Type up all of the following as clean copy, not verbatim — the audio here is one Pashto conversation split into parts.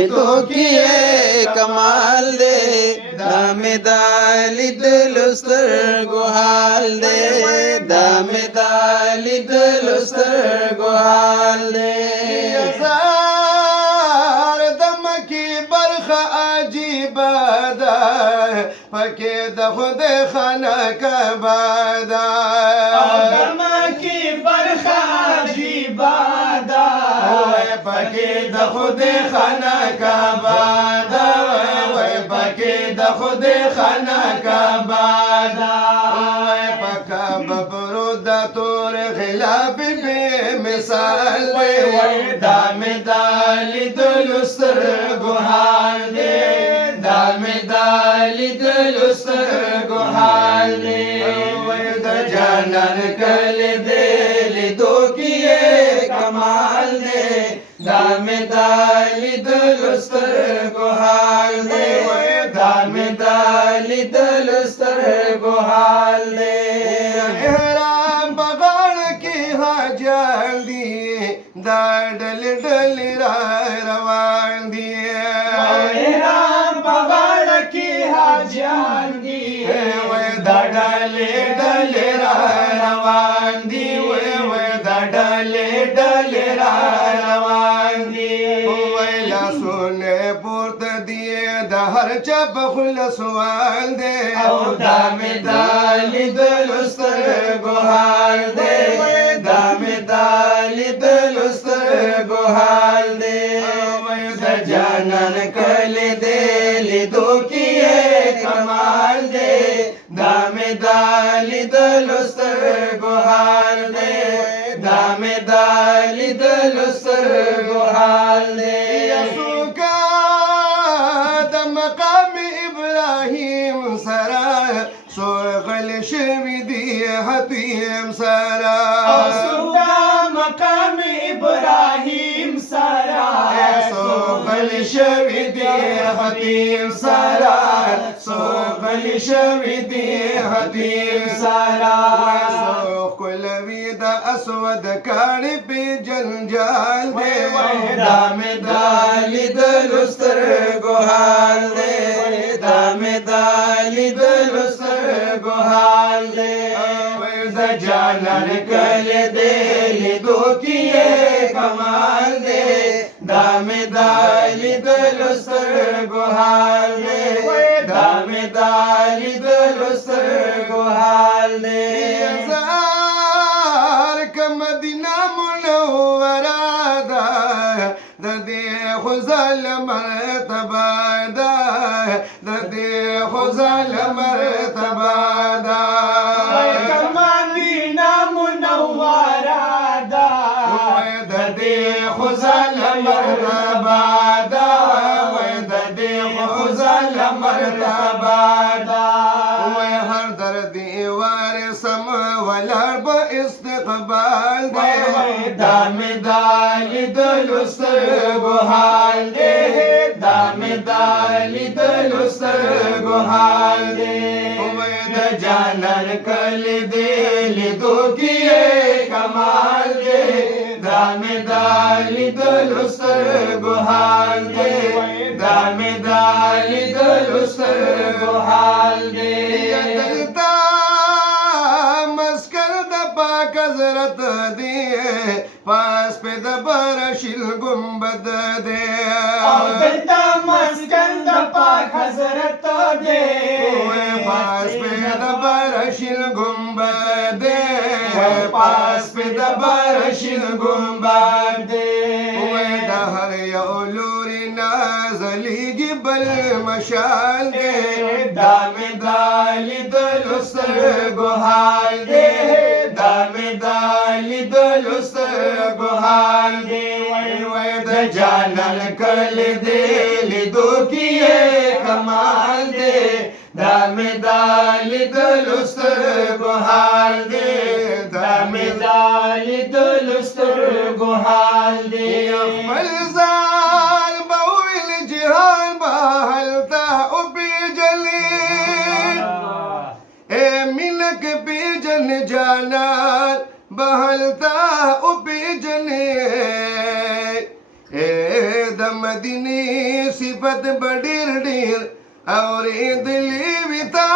لیدو کې کمال دې دمه دالي دلستر ګوحال دې دمه دالي دلستر ګوحال دې زار دمکی برخه عجیب ده پکې د خدای خانه کعبه ده دمکی برخه عجیب ده پکې د خدای خانه کعبه ده پکې د خدای خانه کعبه ده پکا ببرو د تور خلاف به مثال دی دمه دالي دلستر ګوحال دی دمه دالي دلستر ګوحال دی د جانان کله دې لیدو کې کمال دی دمه دالي دلستر ګوحال دی دمه دالي دلستر ګوحال دی احرام بغاړ کې حاجان دي دا ډل ډل را روان دي احرام بغاړ کې حاجان دي دا ډل ډل را روان دي دا ډل ډل را روان دي ویلا سونه پورته دي د هر چا په خل سوال دي او دمه دالي دلستر ګوحال دې دمه دالي دلستر ګوحال دې د جانان کله دې لیدو کې کمال دې دمه دالي دلستر ګوحال دې دمه دالي دلستر ګوحال دې یسوکا د مقام ابراهیم سره سوغل شوی دی حتیم سره سودا مقام ابراهیم سرا سوغل شوی دی حتیم سره سوغل شوی دی حتیم سره کلوی د اسود کاڼي په جنجال دی دمه دالي دلستر ګوحال دې دمه دالي دلستر ګوحال دې د جانان کله دې لیدو کې کمال دې دمه دالي دلستر ګوحال دې دمه دالي دلستر ګوحال دې مدینه منوره ده د دې خزل مرتبه ده د دې خزل مرتبه ده مدینه منوره ده د دې خزل مرتبه ده د دې خزل مرتبه ده هر درد وارسم ولر به استقبال دی دمه دالي دلستر ګوحال دې دمه دالي دلستر ګوحال دې د جانان کله دې لیدو کې کمال دې دمه دالي دلستر ګوحال دې دمه دالي دلستر ګوحال دې حضرت دی پاس په د برشل گنبد دی او دلتا مسکن د پاک حضرت دی پاس په د برشل گنبد دی پاس په د برشل گنبد دی د هر یو لوري نازلېږي بل مشال دی دمه دالي دلستر ګوحال دی دمه دالي دلستر ګوحال دی د جانان کله دې لیدو کې کمال دی دمه دالي دلستر ګوحال دی دمه دالي دلستر ګوحال دی خپل ځان به ویل جهان به هلته وپېژني مینک پیجن جانان بهلتا او پیجنې د مدینه صفت بډیر ډیر اورېدلې وي تا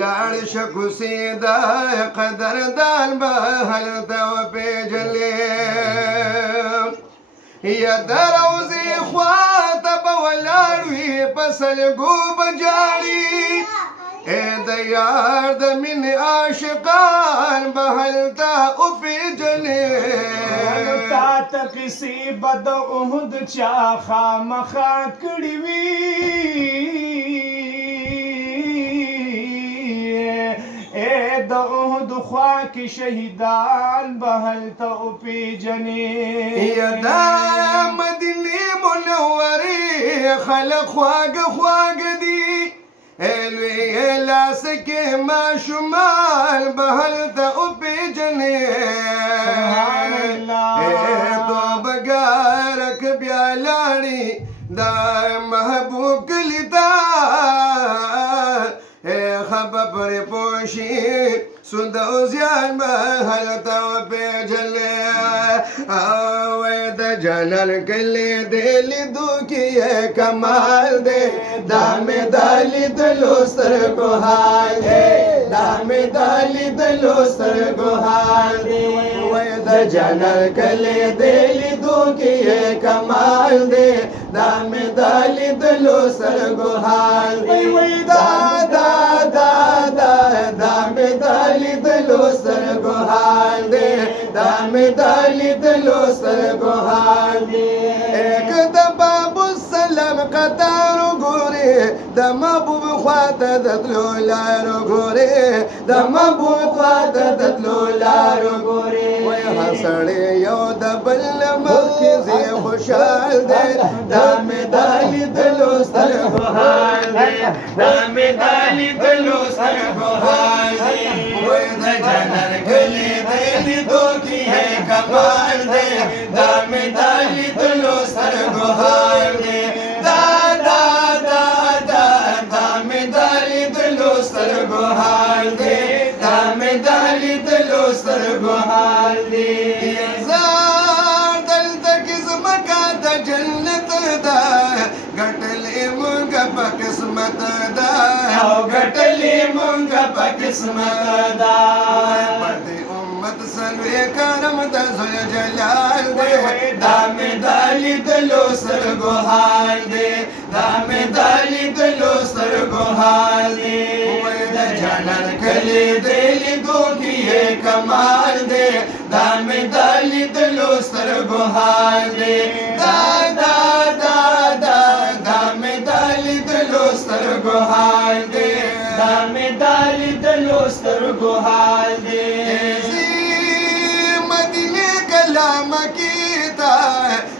لاړ شه کوڅې د قدردان به هلته وپېژنې یا د روضې خوا ته به ولاړ وي په سلګو به ژاړي ای د یار د مینې عاشقان به هلته وپېژنې تا ته کیسې به د احد چا خامخا کړې وي ای د احد خوا کې شهیدان به هلته وپېژنې یا د مدینې منورې خلک خواږه خواږه دي لوی لاس کې ماشومان به هلته وپېژنې توبهګارک بیا لاړې د محبوب کلي ته خبر پرې پوه شي سود او زیان به هلته وپېژنې وای د جانان کلي دې لیدو کې یې کمال دی دا مې د لیدلو سترګو حال دی دا مې د لیدلو سترګو حال دی وای د جانان کلي دې لیدو کې یې کمال دی دا مې د لیدلو سترګو حال دی وای دا مې د لیدلو سترګو حال دی دا مې د لیدلو سترګو حال دی ایک د بابو سلام قطار ګورې د محبوب خواته د تلو لارو ګورې د محبوب خواته د تلو لارو ګورې وای هر سړی یو د بل مخکې زی خوشحال دی دا مې د لیدلو سترګو حال دی دا مې د لیدلو سترګو حال دی وای د جانان کلي دې لیدو کې یې کمال دی دا مې د لیدلو سترګو حال دی دا مې د لیدلو سترګو حال دی دا مې د لیدلو سترګو حال دی زار دلته کې زمکه د جنت ده ګټلې مونږ په قسمت ده او ګټلې مونږ په قسمت ده پردې امت سلوې کرم د ذل جلال دی دا مې د لیدلو سترګو حال دی دا مې د لیدلو سترګو حال دی وای د جانان کلي دې لیدو کې یې کمال دی دا مې د لیدلو سترګو حال دی دا مې د لیدلو سترګو حال دی دا مې د لیدلو سترګو حال دی مدینه کلام کیتا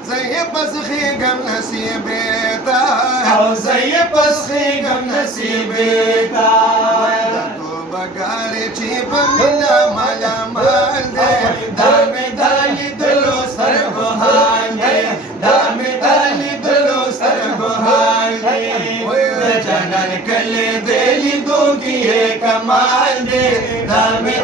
زې پس خېګم نصیبه تا او زې پس خېګم نصیبه تا توبهګار چې په مینا مالا مال دی دا مې د لیدلو سترګو حال دی دا مې د لیدلو سترګو حال دی وای د جانان کلي دې لیدو کې یې کمال دی دا مې